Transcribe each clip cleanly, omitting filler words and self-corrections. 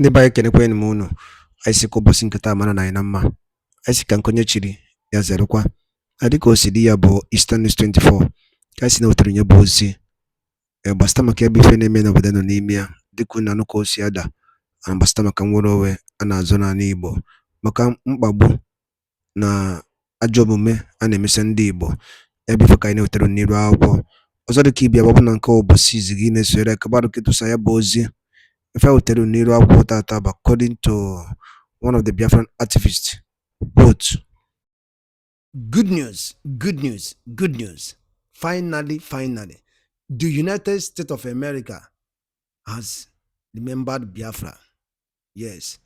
Ndị be anyị kenekwanụ m unu. Anyị sị ka ụbọchị nke taa mara na anyị na mma. Anyị sị ka nke onye chiri ya zerekwa. Dịka o si dị ya bụ Eastern News 24 ka anyị si na-wetara nye bụ ozi gbasata maka ebe ife na-eme n'obodo nọ n'ime ya, dịka unu anụ ka o si ada, gbasata maka nnwere onwe a na-azọ n'ala Igbo, maka mkpagbu na ajọ omume a na-emesa ndị Igbo. Ebe ife ka anyị na-wetara n'iru akwụkwọ ọzọ dịka ibia gbapụ na nke ụbọchị izi gị na-esore kabarụ ketụsa ya bụ ozi. If I will tell you Nero according to one of the Biafran activists, quote, good news, good news, good news. Finally, the United States of America has remembered Biafra. Yes.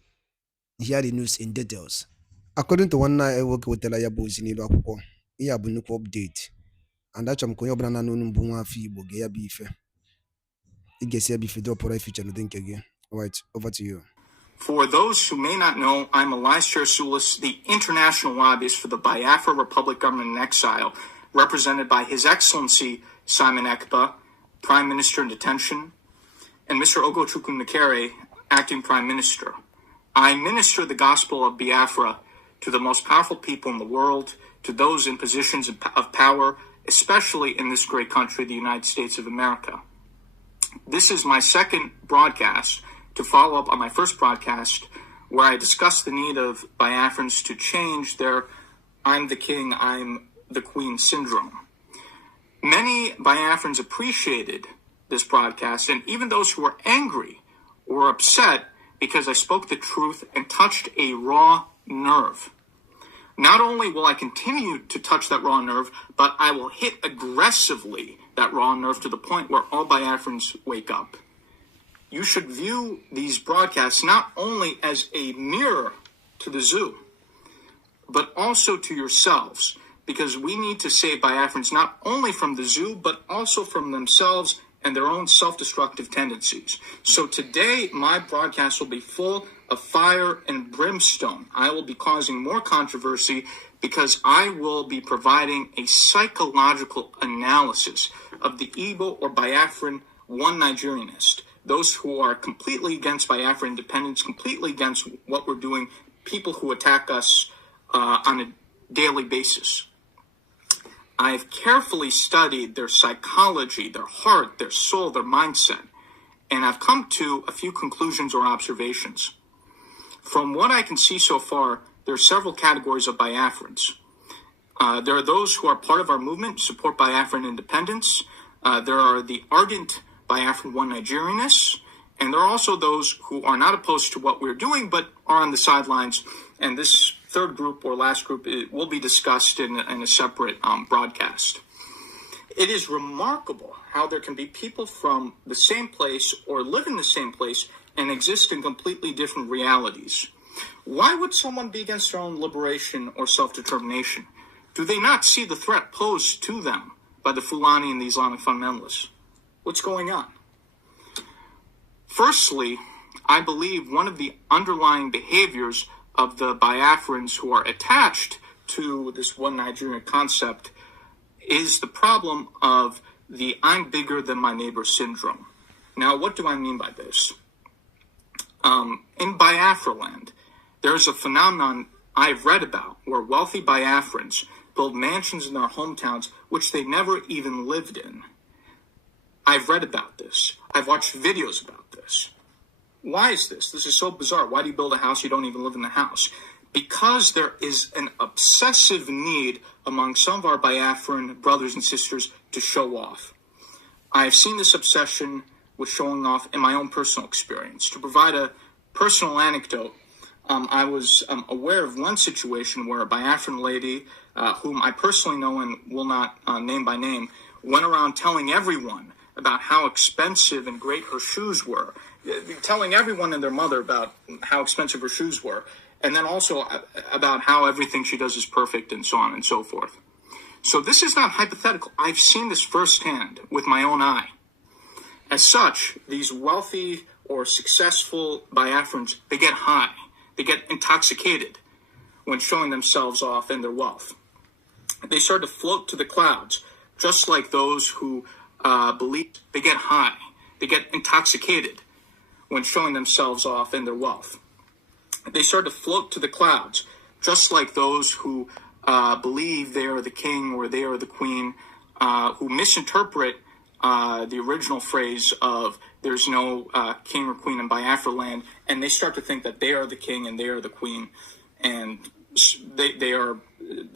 Here the news in details. According to one night I work with Telayabozi Nero Akoko, he have no update. And that's I'm going to brand new Bunga Fibo, Gaya Bife. Right, over to you. For those who may not know, I'm Elisha Sulis, the international lobbyist for the Biafra Republic government in exile, represented by His Excellency Simon Ekpa, Prime Minister in detention, and Mr. Ogochukwu Nakere, Acting Prime Minister. I minister the gospel of Biafra to the most powerful people in the world, to those in positions of power, especially in this great country, the United States of America. This is my second broadcast to follow up on my first broadcast where I discussed the need of Biafrans to change their I'm the king, I'm the queen syndrome. Many Biafrans appreciated this broadcast, and even those who were angry were upset because I spoke the truth and touched a raw nerve. Not only will I continue to touch that raw nerve, but I will hit aggressively that raw nerve to the point where all Biafrans wake up. You should view these broadcasts not only as a mirror to the zoo, but also to yourselves, because we need to save Biafrans not only from the zoo, but also from themselves and their own self-destructive tendencies. So today, my broadcast will be full of fire and brimstone. I will be causing more controversy because I will be providing a psychological analysis of the Igbo or Biafran one Nigerianist, those who are completely against Biafra independence, completely against what we're doing, people who attack us on a daily basis. I've carefully studied their psychology, their heart, their soul, their mindset, and I've come to a few conclusions or observations. From what I can see so far, there are several categories of Biafrans. There are those who are part of our movement, support Biafran independence. There are the ardent Biafran one Nigerianists, and there are also those who are not opposed to what we're doing, but are on the sidelines. And this third group or last group will be discussed in a separate broadcast. It is remarkable how there can be people from the same place or live in the same place and exist in completely different realities. Why would someone be against their own liberation or self-determination? Do they not see the threat posed to them by the Fulani and the Islamic fundamentalists? What's going on? Firstly, I believe one of the underlying behaviors of the Biafrans who are attached to this one Nigerian concept is the problem of the I'm bigger than my neighbor syndrome. Now, what do I mean by this? In Biafra land, there's a phenomenon I've read about where wealthy Biafrans build mansions in their hometowns which they never even lived in. I've read about this. I've watched videos about this. Why is this? This is so bizarre. Why do you build a house you don't even live in the house? Because there is an obsessive need among some of our Biafran brothers and sisters to show off. I've seen this obsession with showing off in my own personal experience. To provide a personal anecdote, I was aware of one situation where a Biafran lady, whom I personally know and will not name by name, went around telling everyone about how expensive and great her shoes were, telling everyone and their mother about how expensive her shoes were, and then also about how everything she does is perfect and so on and so forth. So this is not hypothetical. I've seen this firsthand with my own eye. As such, these wealthy or successful Biafrans, they get high. They get intoxicated when showing themselves off and their wealth. They start to float to the clouds, just like those who believe. They get high. They get intoxicated when showing themselves off and their wealth. They start to float to the clouds, just like those who believe they are the king or they are the queen, who misinterpret the original phrase of there's no king or queen in Biafra land, and they start to think that they are the king and they are the queen, and they are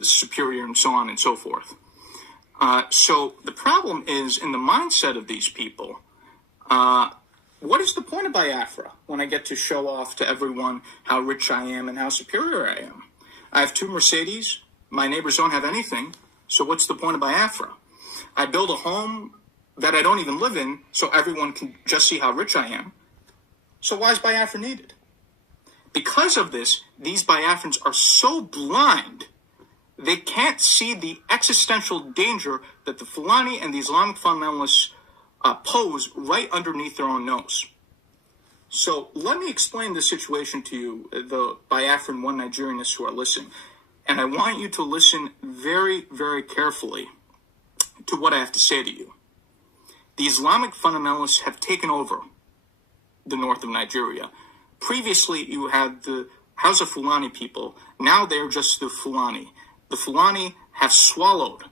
superior and so on and so forth. So the problem is in the mindset of these people, what is the point of Biafra when I get to show off to everyone how rich I am and how superior I am? I have 2 Mercedes. My neighbors don't have anything. So what's the point of Biafra? I build a home that I don't even live in so everyone can just see how rich I am. So why is Biafra needed? Because of this, these Biafrans are so blind, they can't see the existential danger that the Fulani and the Islamic fundamentalists pose right underneath their own nose. So let me explain the situation to you, the Biafran one Nigerianists who are listening. And I want you to listen very, very carefully to what I have to say to you. The Islamic fundamentalists have taken over the north of Nigeria. Previously, you had the Hausa Fulani people. Now they're just the Fulani. The Fulani have swallowed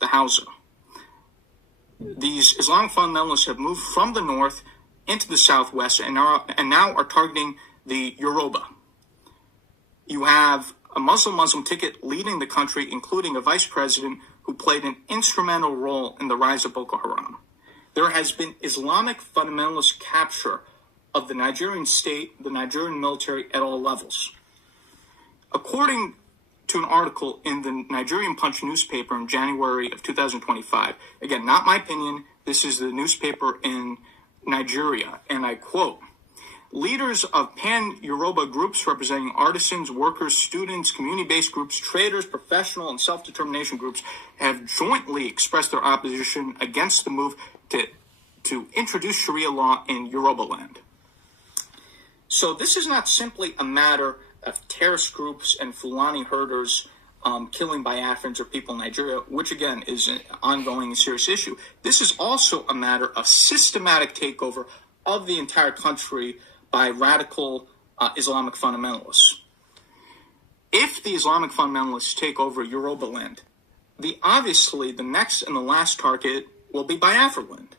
the Hausa. These Islamic fundamentalists have moved from the north into the southwest and now are targeting the Yoruba. You have a Muslim ticket leading the country, including a vice president who played an instrumental role in the rise of Boko Haram. There has been Islamic fundamentalist capture of the Nigerian state, the Nigerian military at all levels. According to an article in the Nigerian Punch newspaper in January of 2025, again, not my opinion, this is the newspaper in Nigeria, and I quote, leaders of pan-Yoruba groups representing artisans, workers, students, community-based groups, traders, professional, and self-determination groups have jointly expressed their opposition against the move to introduce Sharia law in Yoruba land. So this is not simply a matter of terrorist groups and Fulani herders killing Biafrans or people in Nigeria, which again is an ongoing and serious issue. This is also a matter of systematic takeover of the entire country by radical Islamic fundamentalists. If the Islamic fundamentalists take over Yoruba land, obviously the next and the last target will be Biafra land.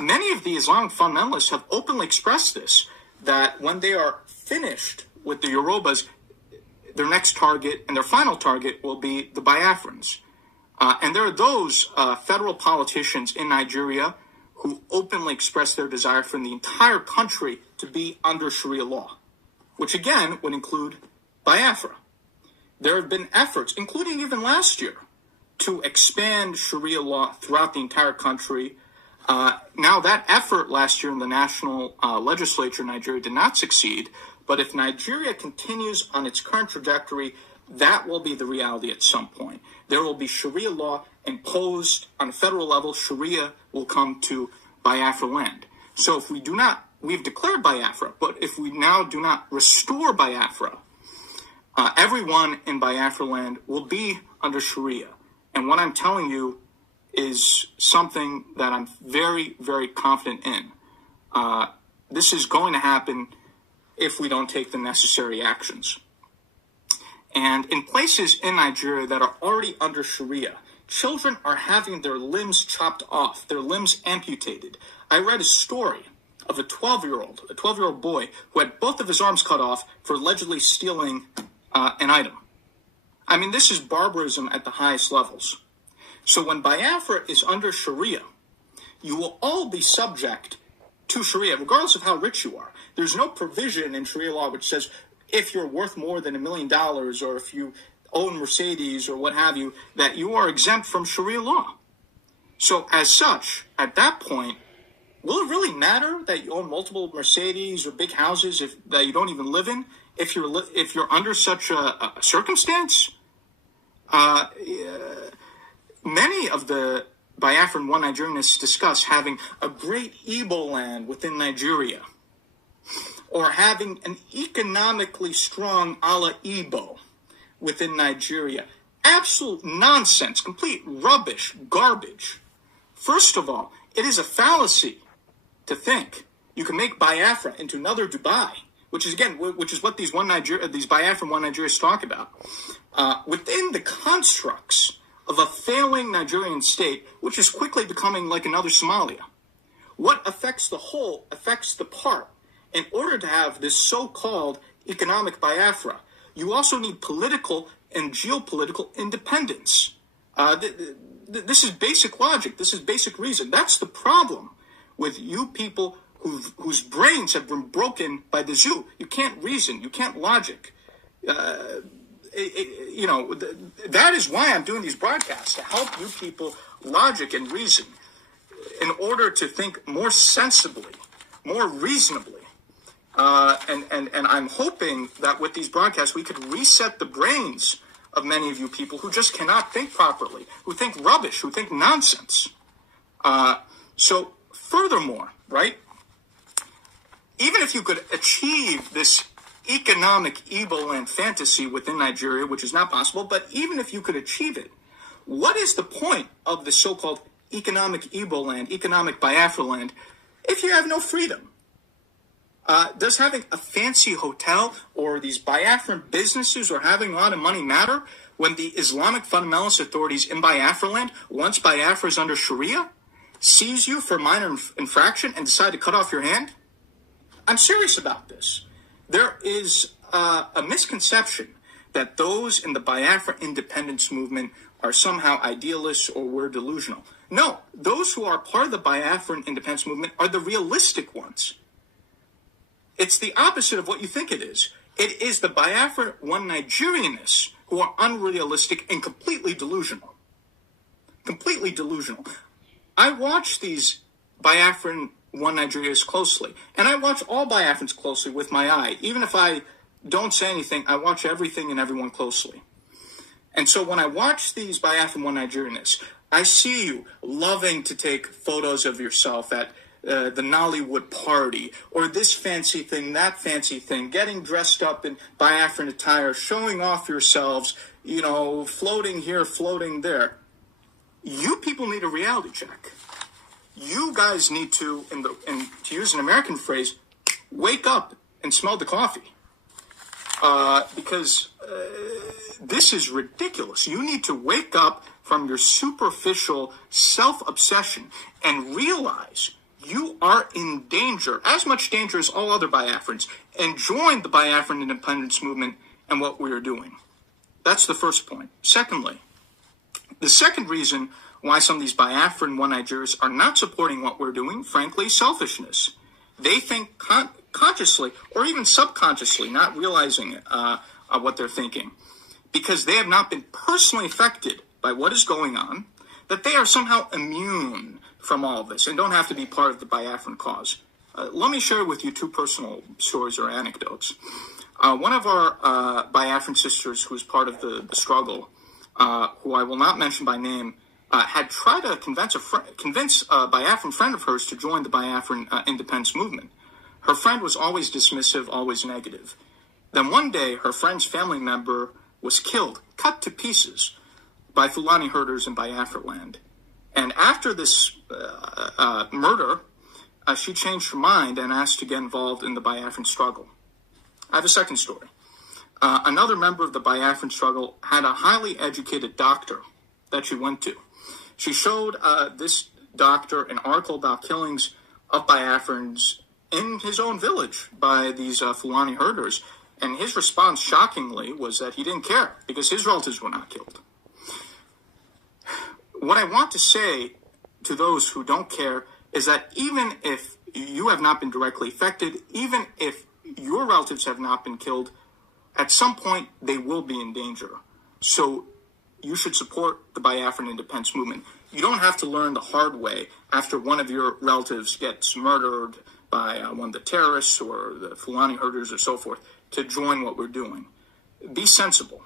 Many of the Islamic fundamentalists have openly expressed this, that when they are finished with the Yorubas, their next target and their final target will be the Biafrans. And there are those federal politicians in Nigeria who openly express their desire for the entire country to be under Sharia law, which again would include Biafra. There have been efforts, including even last year, to expand Sharia law throughout the entire country. Now, that effort last year in the national legislature in Nigeria did not succeed, but if Nigeria continues on its current trajectory, that will be the reality at some point. There will be Sharia law imposed on a federal level. Sharia will come to Biafra land. So if we've declared Biafra, but if we now do not restore Biafra, everyone in Biafra land will be under Sharia. And what I'm telling you is something that I'm very, very confident in. This is going to happen if we don't take the necessary actions. And in places in Nigeria that are already under Sharia, children are having their limbs chopped off, their limbs amputated. I read a story of a 12-year-old boy who had both of his arms cut off for allegedly stealing an item. I mean, this is barbarism at the highest levels. So when Biafra is under Sharia, you will all be subject to Sharia, regardless of how rich you are. There's no provision in Sharia law which says if you're worth more than $1 million or if you own Mercedes or what have you, that you are exempt from Sharia law. So as such, at that point, will it really matter that you own multiple Mercedes or big houses that you don't even live in if you're under such a circumstance? Many of the Biafran one Nigerianists discuss having a great Igbo land within Nigeria, or having an economically strong a la Igbo within Nigeria. Absolute nonsense, complete rubbish, garbage. First of all, it is a fallacy to think You can make Biafra into another Dubai, which is what these Biafran one Nigerians talk about, within the constructs of a failing Nigerian state, which is quickly becoming like another Somalia. What affects the whole affects the part. In order to have this so-called economic Biafra, you also need political and geopolitical independence. This is basic logic. This is basic reason. That's the problem with you people whose brains have been broken by the zoo. You can't reason. You can't logic. That is why I'm doing these broadcasts, to help you people logic and reason in order to think more sensibly, more reasonably. And I'm hoping that with these broadcasts, we could reset the brains of many of you people who just cannot think properly, who think rubbish, who think nonsense. So furthermore, right, even if you could achieve this economic Igbo-land fantasy within Nigeria, which is not possible, but even if you could achieve it, what is the point of the so-called economic Igbo-land, economic Biafra land, if you have no freedom? Does having a fancy hotel or these Biafran businesses or having a lot of money matter when the Islamic fundamentalist authorities in Biafra land, once Biafra is under Sharia, seize you for minor infraction and decide to cut off your hand? I'm serious about this. There is a misconception that those in the Biafra independence movement are somehow idealists or we're delusional. No, those who are part of the Biafran independence movement are the realistic ones. It's the opposite of what you think it is. It is the Biafra one Nigerianists who are unrealistic and completely delusional. Completely delusional. I watch these Biafran one Nigerians closely, and I watch all Biafrans closely with my eye. Even if I don't say anything, I watch everything and everyone closely. And so when I watch these Biafran one Nigerianists, I see you loving to take photos of yourself at the Nollywood party, or this fancy thing, that fancy thing, getting dressed up in Biafran attire, showing off yourselves, floating here, floating there. You people need a reality check. You guys need to, and to use an American phrase, wake up and smell the coffee. Because this is ridiculous. You need to wake up from your superficial self-obsession and realize you are in danger, as much danger as all other Biafrans, and join the Biafran independence movement and what we are doing. That's the first point. Secondly, the second reason why some of these Biafran one Nigerians are not supporting what we're doing, frankly, selfishness. They think consciously or even subconsciously, not realizing what they're thinking, because they have not been personally affected by what is going on, that they are somehow immune from all of this and don't have to be part of the Biafran cause. Let me share with you two personal stories or anecdotes. One of our Biafran sisters who is part of the struggle, who I will not mention by name, had tried to convince a Biafran friend of hers to join the Biafran independence movement. Her friend was always dismissive, always negative. Then one day, her friend's family member was killed, cut to pieces, by Fulani herders in Biafra land. And after this murder, she changed her mind and asked to get involved in the Biafran struggle. I have a second story. Another member of the Biafran struggle had a highly educated doctor that she went to. She showed this doctor an article about killings of Biafrans in his own village by these Fulani herders. And his response, shockingly, was that he didn't care because his relatives were not killed. What I want to say to those who don't care is that even if you have not been directly affected, even if your relatives have not been killed, at some point they will be in danger. So you should support the Biafran independence movement. You don't have to learn the hard way after one of your relatives gets murdered by one of the terrorists or the Fulani herders or so forth to join what we're doing. Be sensible.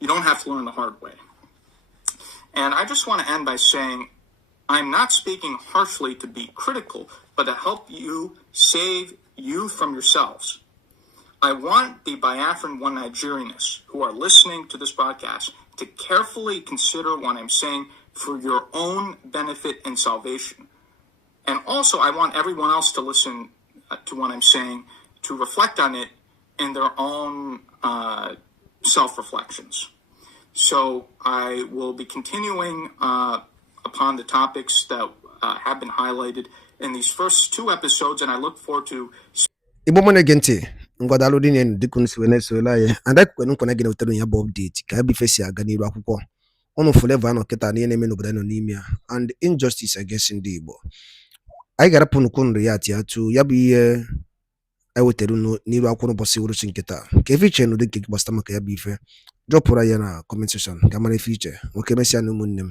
You don't have to learn the hard way. And I just want to end by saying I'm not speaking harshly to be critical, but to help you save you from yourselves. I want the Biafran one Nigerianists who are listening to this broadcast to carefully consider what I'm saying for your own benefit and salvation. And also, I want everyone else to listen to what I'm saying, to reflect on it in their own self-reflections. So I will be continuing upon the topics that have been highlighted in these first 2 episodes, and I look forward to. Igbo mwana ege ntị ngwadalụ dị n'enu dịka unu si wee na-esola ya ada kwenu nkwana gị na wetara ya bụ update ka ebe ife si aga n'iru akwụkwọ ụnụ forever anọ kịta na ihe na-eme n'obodo anyị nọ n'ime ya and injustice against ndị Igbo anyị ga-arapụ nnukwu nrụ ya atụ ya bụ ihe anyị wetara n'iru akwụkwọ n'ụbọchị uruchi nkịta ka efe iche n'ụdị nke gị gbasara maka ya bụ ife dropụrụ ya na comment section ka mara efe iche nwoke mesịa na ụmụnne m